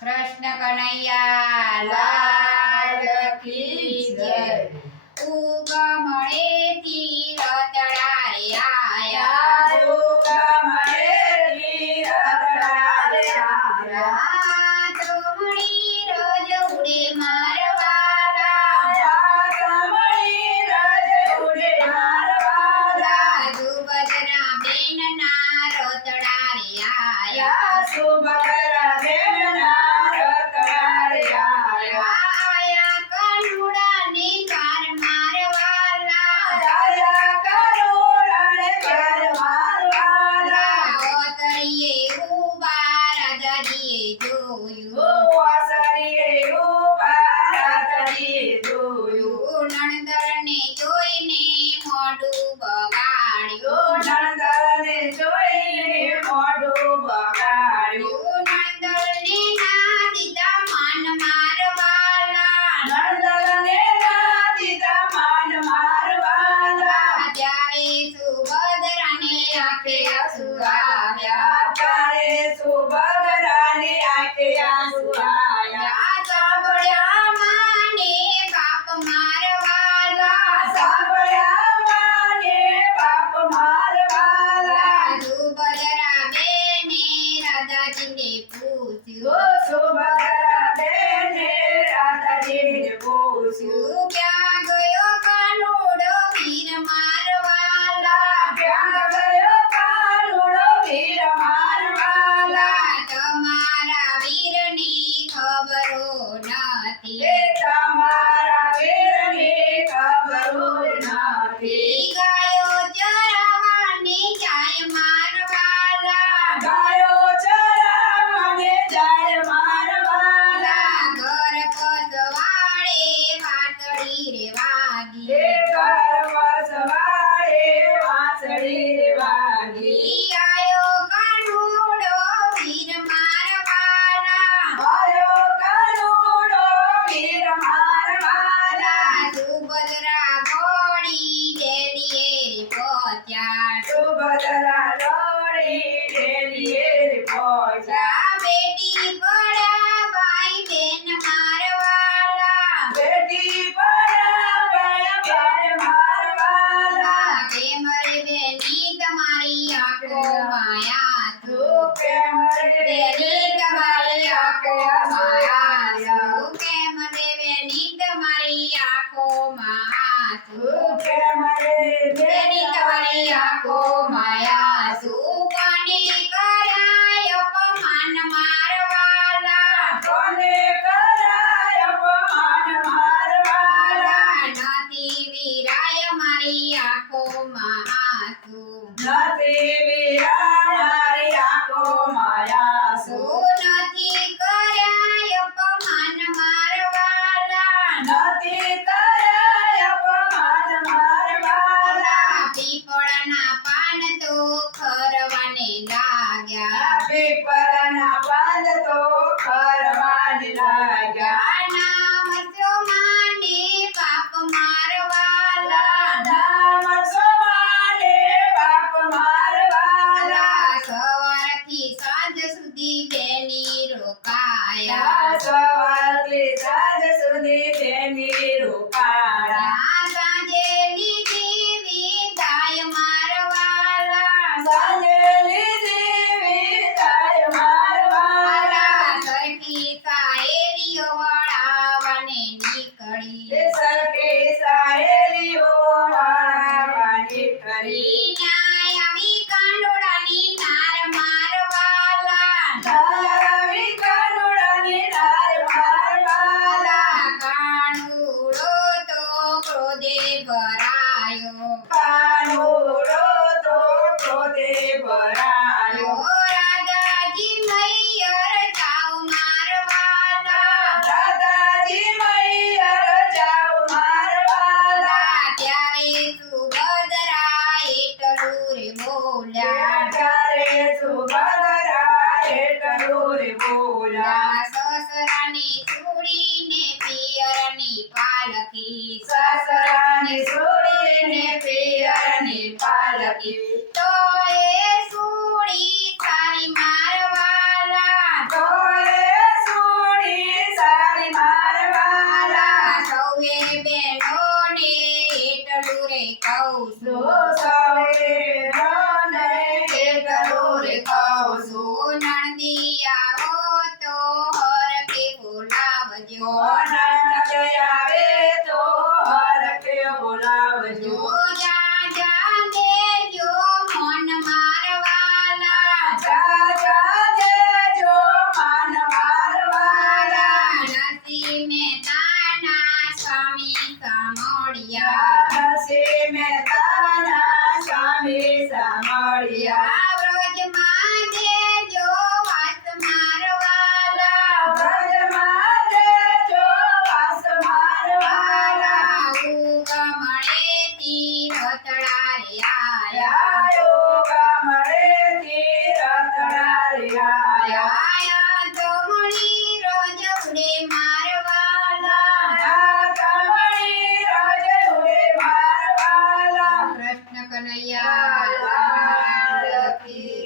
કૃષ્ણ કનૈયા લાલ કી જય। ઉગમણેથી રતડા રે આયા, ઉગમણેથી રતડા રે આયા, તમણી રોજ ઉડે મારવાલા, તમણી રોજ ઉડે મારવાલા, સુભદ્રા બેનના રતડા રે આયા, સુભદ્રા બેનના રતડા રે આયા, આયા કાનુડાને કાર મારવાલા, આયા કાનુડાને કાર મારવાલા, ઓતરીએ ઉભા રાજાજીએ જોયું, વાસળીએ ઊભા રાજાજીએ જોયું, નણંદરને જોઈને મોઢું બગાડ્યું, નણંદને જોઈને મોઢું બગાડ્યું, નણંદને ના દીધા માન મારવાલા, નણંદને ના દીધા માન મારવાલા, ત્યારે સુભદ્રાને આંખે આંસુ આવ્યા, ત્યારે સુભદ્રાની આંખે આંસુ આવ્યા, સાંભળ્યા માને બાપ મારવાલા, સાંભળ્યા માને બાપ મારવાલા, સુભદ્રા બેને રાધાજીને પૂછ્યું, ઓ સુભદ્રા બેને રાધાજીને પૂછ્યું, ક્યાં ગયો કાનુડો વીર મારવાલા, ક્યાં ગયો કાનુડો વીર મારવાલા, તમારા વીરની ખબરો નથી, એ તમારા વીરની ખબરો નથી, ગાયો ચરાવવાની જાય મારવાલા, ગાયો ચરાવવાને જાય મારવાલા, ઘર પસવાડે વાતડી રે વાગી, એ ગર્વસવાળે વાંસળી રે વાગી, આયો કાનુડો વીર મારવાલા, આયો કાનુડો વીર મારવાલા, સુભદ્રા ઘોડી ડેલીએ પહોંચ્યા, સુભદ્રા દોડી ડેલીએ પહોંચ્યા, બેટી પડાવાઈ બેન મારવાલા, બેટી પડાવાય બેન મારવાલા, કેમ રે બેની તમારી આંખો માયા, કેમ રે બેની તમારી આંખો માયા, કેમ રે બેની તમારી આંખો માયા, કેમ રે બેની તમારી આંખો માયા, કોને કરાય અપમાન મારવાલા, કોને કરાય અપમાન મારવાલા, નથી વીરાય મારી આંખોમાં આંસુ, નથી વીરાણી આંખોમાં આંસુ, નથી કરાય અપમાન મારવાલા, નથી કરાય અપમાન મારવાલા, પીપળાના પાન તો ખરવાને લાગ્યા, પીપળાના પાન તો ખરવાને લાગ્યા, નામ સોમાને બાપ મારવાલા, નામ સોમાને બાપ મારવાલા, સવારથી સાંજ સુધી બેની રોકાયા, સવારથી સાંજ સુધી બેની રોકાયા, સાંજે લીધી વિદાય મારવાલા, સાંજે લીધી વિદાય મારવાલા, સરખી સાહેલીઓ વળાવને નીકળી, સરખી સહેલીઓ વાળવાની કરી, ન્યાય આવી કાંડોળાની નાર મારવાલા, ધારાવી કાનુડાની નાર મારવાલા, કાનુડો તો ક્રોધે ભરાયો, કાનુડો તો ક્રોધે ભરાયો, રાજાજી મૈયર જાવ મારવાલા, દાદાજી મૈયર જાવ મારવાલા, ત્યારે સુભદ્રા એટલું રે બોલ્યા, ત્યારે સુભદ્રા એટલું રે બોલ્યા, સસરાની છોડીને પિયરની પાલકી, સાસરાની છોડીને પિયરની પાલકી, તો એ સુડી તારી મારવાલા, તો એ કનૈયા